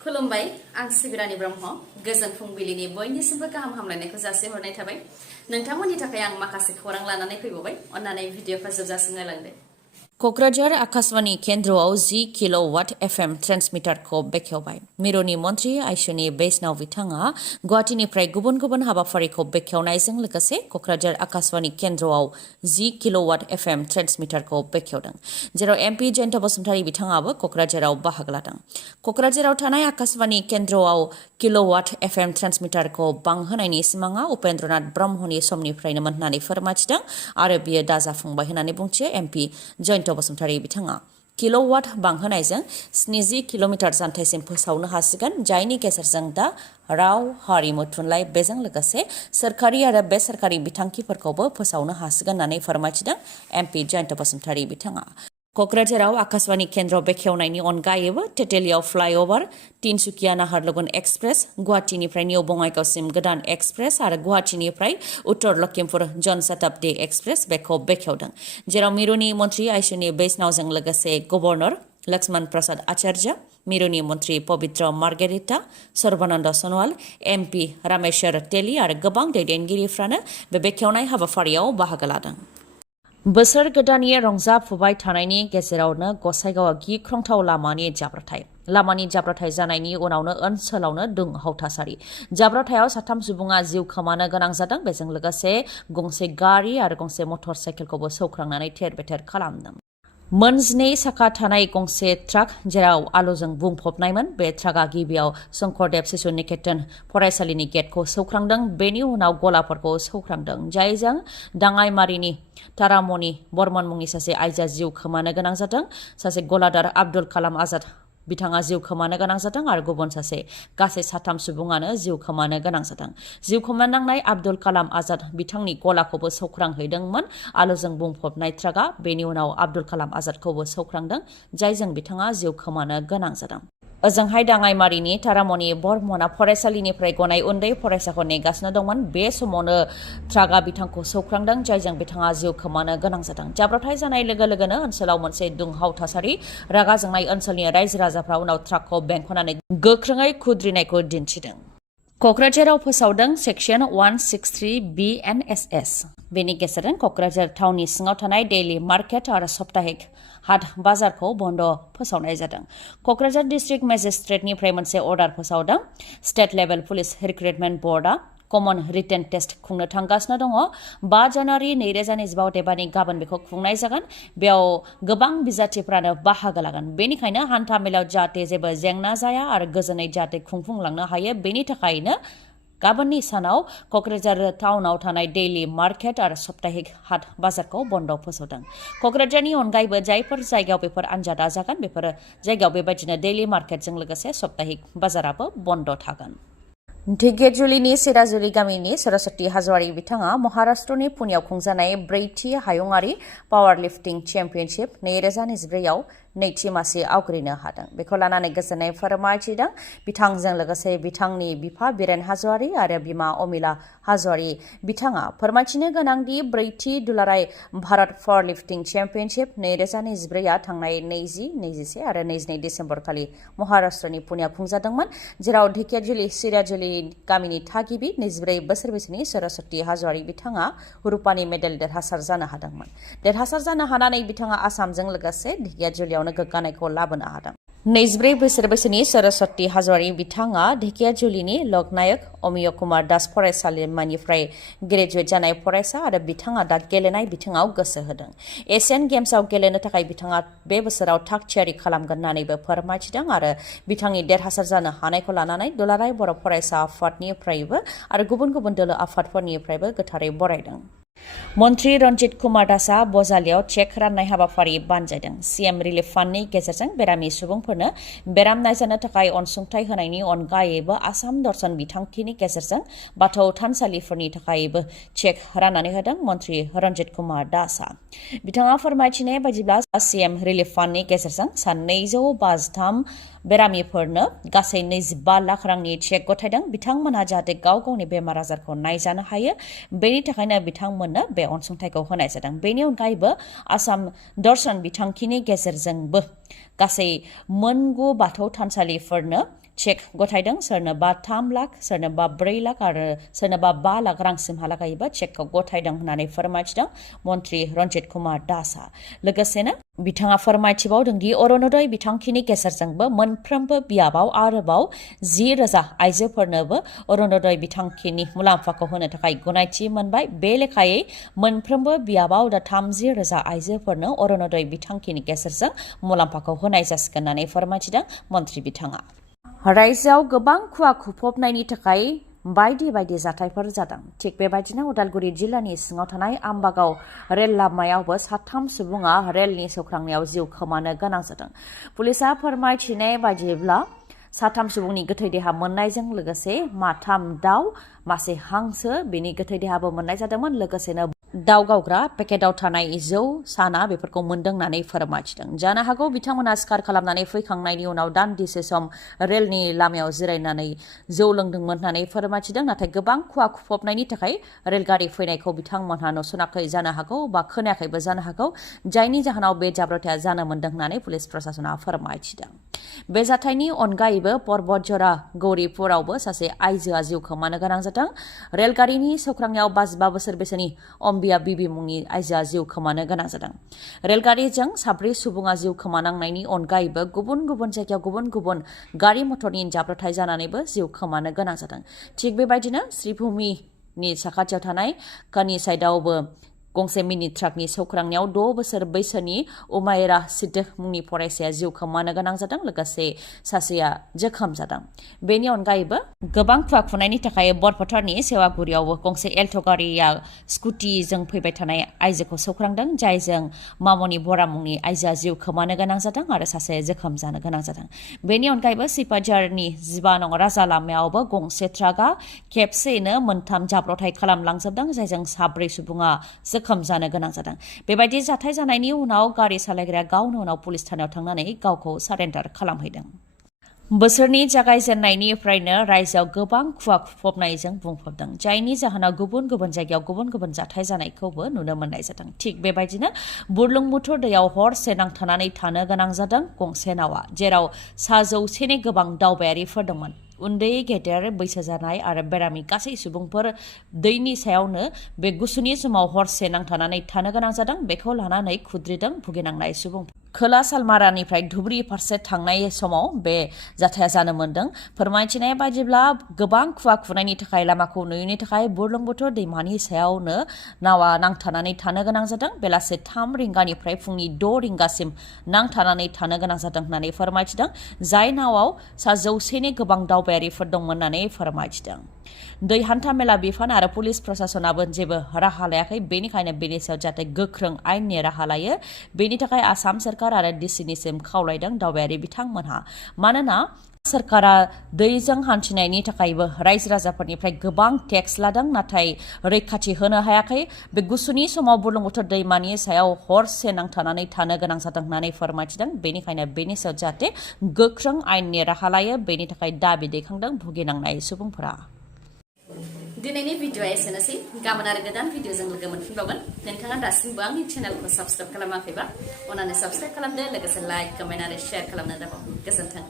खुलुमबाय आं सिबि रानी ब्रह्म गोजोन फुंबिलिनि बयनिसिमबो गाहाम हामलायनायखौ जासिहरनाय थाबाय नोंथांमोननि थाखाय आं माखासे खौरां लानानै फैबावबाय अन्नानै भिडिअखौ जोबजासिम नायलांदो क'क्राझार आकाशवाणी केन्द्रआव 10 किल'वाट एफएम ट्रेन्समिटारखौ बेखेवबाय मिरुनि मन्त्रि आइसुनि बेसनाव बिथाङा गुवाहाटीनिफ्राय गुबुन गुबुन हाबाफारिखौ बेखेवनायजों लोगोसे क'क्राझार आकाशवाणी केन्द्रआव 10 किल'वाट एफएम ट्रेन्समिटारखौ बेखेवदों जेराव एमपि जयन्त बसुमतारी बिथाङाबो क'क्राझाराव बाहागो लादों क'क्राझाराव थानाय आकाशवाणी केन्द्रआव किल'वाट एफएम ट्रेन्समिटारखौ बांहोनायनि सिमाङा उपेन्द्रनाथ ब्रह्मनि समनिफ्रायनो होननानै फोरमायथिदों आरो बियो दाजाफुंबाय होननानै बुंथियो एमपि जयन्त बसुमतारी बिथाङा किल'वाट बांहोनायजों 70 किल'मिटार जानथाइसिम फोसावनो हासिगोन जायनि गेजेरजों दा राव हारिमु थुनलाइ बेजों लोगोसे सोरखारि आरो बेसरकारि बिथांखिफोरखौबो फोसावनो हासिगोन होननानै फोरमायथिदों एमपि जयन्त बसुमतारी बिथाङा क'क्राझाराव आकाशवाणी केन्द्र बेखेवनायनि अनगायैबो टेटेलियाव फ्लाइअभार तिनसुकिया नाहरलगुन एक्सप्रेस गुवाहाटीनिफ्राय निउ बङाइगावसिम गोदान एक्सप्रेस आरो गुवाहाटीनिफ्राय उत्तर लखिमपुर जन शताब्दी एक्सप्रेस बेखौ बेखेवदों जेराव मिरुनि मन्त्रि आइसुनि बेसनावजों लोगोसे गभर्नर लक्ष्मण प्रसाद आचार्य मिरुनि मन्त्रि पवित्र मार्गेरिटा सर्बानन्द सनवाल एमपि रामेश्वर तेली आरो गोबां दैदेनगिरिफ्रानो बे बेखेवनाय हाबाफारियाव बाहागो लादों बोसोर गोदाननि रंजाफुबाय थानायनि गेजेरावनो गसाइगावआ गिख्रंथाव लामानि जाब्रथाय जानायनि उनावनो ओनसोलावनो दुंहाव थासारि जाब्रथायाव 3 सुबुङा जिउ खोमानो गोनां जादों बेजों लोगोसे गंसे गारि आरो गंसे मटर साइकेलखौबो सौख्रांनानै थेर-बेथेर खालामदों मोनजिनै साखा थानाय गंसे ट्राक जेराव आलुजों बुंफबनायमोन बे ट्राकआ गिबियाव शंकरदेव शिशु निकेतन फरायसालिनि गेटखौ सौख्रांदों बेनि उनाव गलाफोरखौ सौख्रांदों जायजों दाङाइमारिनि तारामणि बर्मन मुंनि सासे आइजोआ जिउ खोमानो गोनां जादों सासे गलादार आब्दुल कालाम आजाद बिथाङा जिउ खोमानो गोनां जादों आरो गुबुन सासे गासै 3 सुबुङानो जिउ खोमानो गोनां जादों जिउ खोमानांनाय आब्दुल कालाम आजाद बिथांनि गलाखौबो सौख्रांहैदोंमोन आलुजों बुंफबनाय ट्राकआ बेनि उनाव आब्दुल कालाम आजादखौबो सौख्रांदों जायजों बिथाङा जिउ खोमानो गोनां जादों ओजोंहाय दाङाइमारिनि तारामणि बर्मना फरायसालिनिफ्राय गनाय उन्दै फरायसाखौ नेगासिनो दंमोन बे समावनो ट्राकआ बिथांखौ सौख्रांदों जायजों बिथाङा जिउ खोमानो गोनां जादों जाब्रथाय जानाय लोगो लोगोनो ओनसोलाव मोनसे दुंहाव थासारि रागा जोंनाय ओनसोलनि रायजो राजाफ्रा उनाव ट्राकखौ बेंखनानै गोख्रोङै खुद्रिनायखौ दिन्थिदों क'क्राझाराव फोसावदों सेक्सन 163 BNSS बेनि गेजेरजों क'क्राझार टाउननि सिङाव थानाय डेइलि मार्केट आरो सप्ताहिक हाट बाजारखौ बन्द फोसावनाय जादों क'क्राझार डिस्ट्रिक्ट मेजिस्ट्रेटनिफ्राय मोनसे अर्डार फोसावदों स्टेट लेभेल पुलिस रिक्रुटमेन्ट बर्डआ कमन रिटेन टेस्ट खुंनो थांगासिनो दङ 5 जानुवारि 2025 अदेबानि गाबोन बेखौ खुंनाय जागोन बेयाव गोबां बिजाथिफ्रानो बाहागो लागोन बेनिखायनो हान्था मेलायाव जाहाथे जेबो जेंना जाया आरो गोजोनै जाहाथे खुंफुंलांनो हायो बेनि थाखायनो गाबोननि सानाव क'क्राझार टाउनाव थानाय डेइलि मार्केट आरो सप्ताहिक हाट बाजारखौ बन्द फोसावदों क'क्राझारनि अनगायैबो जायफोर जायगायाव बेफोर आनजादा जागोन बेफोर जायगायाव बेबायदिनो डेइलि मार्केटजों लोगोसे सप्ताहिक बाजाराबो बन्द थागोन ढेकियाजुलिनि सिराजुलि गामिनि सरस्वती हाज'वारि बिथाङा महाराष्ट्रनि पुनेयाव खुंजानाय 4थि हायुङारि पावारलिफ्टिं चेम्पियनशिप 2024 आव नैथि मासि आवग्रिनो हादों बेखौ लानानै गोजोननाय फोरमायथिदों बिथांजों लोगोसे बिथांनि बिफा बिरेन हाज'वारि आरो बिमा अमिला हाज'वारि बिथाङा फोरमायथिनो गोनांदि 4थि दुलाराय भारत पावारलिफ्टिं चेम्पियनशिप 2024 आ थांनाय 20, 21 आरो 22 डिसेम्बर खालि महाराष्ट्रनि पुनेयाव खुंजादोंमोन जेराव ढेकियाजुलि सिराजुलि गामिनि थागिबि 24 बोसोर बैसोनि सरस्वती हाज'वारि बिथाङा रुपानि मेडेल देरहासार जानो हादोंमोन देरहासार जानो हानानै बिथाङा आसामजों लोगोसे ढेकियाजुलियावनो गोग्गानायखौ लाबोनो हादों 24 बोसोर बैसोनि सरस्वती हाज'वारि बिथाङा ढेकियाजुलिनि लकनायक अमिय कुमार दास फरायसालिमानिफ्राय ग्रेजुवेट जानाय फरायसा आरो बिथाङा दा गेलेनाय बिथिङाव गोसो होदों एशियान गेम्सआव गेलेनो थाखाय बिथाङा बे बोसोराव थाग थियारि खालामगोन होननानैबो फोरमायथिदों आरो बिथांनि देरहासार जानो हानायखौ लानानै दुलाराय बर' फरायसा आफादनिफ्रायबो आरो गुबुन गुबुन दोलो आफादफोरनिफ्रायबो गोथारै बरायदों मन्त्रि रन्जित कुमार दासआ बजालियाव चेक राननाय हाबाफारि बानजायदों सीएम रिलिफ फान्डनि गेजेरजों बेरामि सुबुंफोरनो बेराम नायजानो थाखाय अनसुंथाइ होनायनि अनगायैबो आसाम दर्शन बिथांखिनि गेजेरजों बाथौ थानसालिफोरनि थाखायबो चेक राननानै होदों मन्त्रि रन्जित कुमार दासआ बिथाङा फोरमायथिनाय बायदिब्ला सीएम रिलिफ फान्डनि गेजेरजों सान 253 बेरामिफोरनो गासै 25 लाख रांनि चेक गथायदों बिथांमोनहा जाहाथे गाव गावनि बेमार आजारखौ नायजानो हायो बेनि थाखायनो बिथांमोननो बे अनसुंथाइखौ होनाय जादों बेनि अनगायैबो आसाम दर्शन बिथांखिनि गेजेरजोंबो गासै मोनगु बाथौ थानसालिफोरनो चेक गथायदों सोरनोबा 3 लाख सोरनोबा 4 लाख आरो सोरनोबा 5 लाख रांसिमहालागैबो चेकखौ गथायदों होननानै फोरमायथिदों मन्त्रि रन्जित कुमार दासआ लोगोसेनो बिथाङा फोरमायथिबावदों दि अरुणोदय बिथांखिनि गेजेरजोंबो मोनफ्रोमबो बियाबाव आरोबाव 10,000 आइजोफोरनोबो अरुणोदय बिथांखिनि मुलाम्फाखौ होनो थाखाय गनायथि मोनबाय बे लेखायै मोनफ्रोमबो बियाबाव 30,000 आइजोफोरनो अरुणोदय बिथांखिनि गेजेरजों मुलाम्फाखौ होनाय जासिगोन होननानै फोरमायथिदों मन्त्रि बिथाङा रायजोआव गोबां खुवा खुफबनायनि थाखाय बायदि जाथायफोर जादों थिग बेबायदिनो उदालगुरि जिल्लानि सिङाव थानाय आम्बागाव रेल लामायावबो 3 सुबुङा रेलनि सौख्रांनायाव जिउ खोमानो गोनां जादों पुलिसआ फोरमायथिनाय बायदिब्ला 3 सुबुंनि गोथै देहा मोननायजों लोगोसे 3 दाउ मासे हांसो बेनि गोथै देहाबो मोननाय जादोंमोन लोगोसेनो दाउ गावग्रा पेकेटाव थानाय जौ साना बेफोरखौ मोनदों होननानै फोरमायथिदों जानो हागौ बिथांमोना सिखार खालामनानै फैखांनायनि उनाव दान्दिसे सम रेलनि लामायाव जिरायनानै जौ लोंदोंमोन होननानै फोरमायथिदों नाथाय गोबां खुवा खुफबनायनि थाखाय रेलगारि फैनायखौ बिथांमोनहा नुसनाखै जानो हागौ बा खोनायाखैबो जानो हागौ जायनि जाहोनाव बे जाब्रबथाया जानो मोनदों होननानै पुलिस प्रशासना फोरमायथिदों बे जाथायनि अनगायैबो पर्बतजरा गौरीपुरावबो सासे आइजोआ जिउ खोमानो गोनां जादों रेलगारिनि सौख्रांनायाव 55 बोसोर बैसोनि अम्बिया बिबि मुंनि आइजोआ जिउ खोमानो गोनां जादों रेलगारिजों 4 सुबुङा जिउ खोमानांनायनि अनगायैबो गुबुन जायगायाव गुबुन गारि मटरनि जाब्रबथाय जानानैबो जिउ खोमानो गोनां जादों थिग बेबायदिनो श्रीभूमिनि साखाथियाव थानाय कानि साइडआवबो गंसे मिनि ट्राकनि सौख्रांनायाव 6 बोसोर बैसोनि उमायरा सिद्दिक मुंनि फरायसाया जिउ खोमानो गोनां जादों लोगोसे सासेया जोखोम जादों बेनि अनगायैबो गोबां खुवा खुनायनि थाखाय बरपथारनि सेवागुरियावबो गंसे एल्ट' गारिया स्कुटिजों फैबाय थानाय आइजोखौ सौख्रांदों जायजों मामनि बरा मुंनि आइजोआ जिउ खोमानो गोनां जादों आरो सासे जोखोम जानो गोनां जादों बेनि अनगायैबो सिपाझारनि 15 नं राजा लामायावबो गंसे ट्राकआ खेबसेयैनो 3 जाब्रबथाय खालामलांजोबदों जायजों 4 सुबुङा जोखोम जानो गोनां जादों बेबायदि जाथाय जानायनि उनाव गारि सालायग्राया गावनो उनाव पुलिस थानायाव थांनानै गावखौ सारेन्डार खालामहैदों बोसोरनि जागायजेननायनिफ्रायनो रायजोआव गोबां खुवा खुफबनायजों बुंफबदों जायनि जाहोनाव गुबुन जायगायाव गुबुन जाथाय जानायखौबो नुनो मोननाय जादों थिग बेबायदिनो बुरलुंबुथुर दैयाव हरसे नांथानानै थानो गोनां जादों गंसे नावा जेराव 100नि गोबां दावबायारिफोर दंमोन उन्दै गेदेर बैसो जानाय आरो बेरामि गासै सुबुंफोर दैनि सायावनो बे गुसुनि समाव हरसे नांथानानै थानो गोनां जादों बेखौ लानानै खुद्रिदों भुगिनांनाय सुबुं खोला सालमारानिफ्राय धुबुरी फारसे थांनाय समाव बे जाथाया जानो मोनदों फोरमायथिनाय बायदिब्ला गोबां खुवा खुनायनि थाखाय लामाखौ नुयैनि थाखाय बुरलुंबुथुर दैमानि सायावनो नावा नांथानानै थानो गोनां जादों बेलासे 3 रिंगानिफ्राय फुंनि 6 रिंगासिम नांथानानै थानो गोनां जादों होननानै फोरमायथिदों जाय नावाव 100नि गोबां दावबायारिफोर दंमोन होननानै फोरमायथिदों दै हान्था मेला बिफान आरो पुलिस प्रशासनाबो जेबो राहा लायाखै बेनिखायनो बेनि सायाव जाहाथे गोख्रों आयेननि राहा लायो बेनि थाखाय आसाम सरकार आरो डिसिनिसिम खावलायदों दावबायारि बिथांमोनहा मानोना सरकारा दैजों हान्थिनायनि थाखायबो रायजो राजाफोरनिफ्राय गोबां टेक्स लादों नाथाय रैखाथि होनो हायाखै बे गुसुनि समाव बुरलुंबुथुर दैमानि सायाव हरसे नांथानानै थानो गोनां जादों होननानै फोरमायथिदों बेनिखायनो बेनि सायाव जाहाथे गोख्रों आयेननि राहा लायो बेनि थाखाय दाबि दैखांदों भुगिनांनाय सुबुंफोरा दिनैनि भिडिअआ एसेनोसै गाबोन आरो गोदान भिडिअजों लोगो मोनफिनबावगोन नोंथाङा दासिमबो आंनि चेनेलखौ साबस्क्राइब खालामाखैबा अन्नानै साबस्क्राइब खालामदो लोगोसे लाइक कमेन्ट आरो शेयार खालामनो दाबाव गोजोन्थों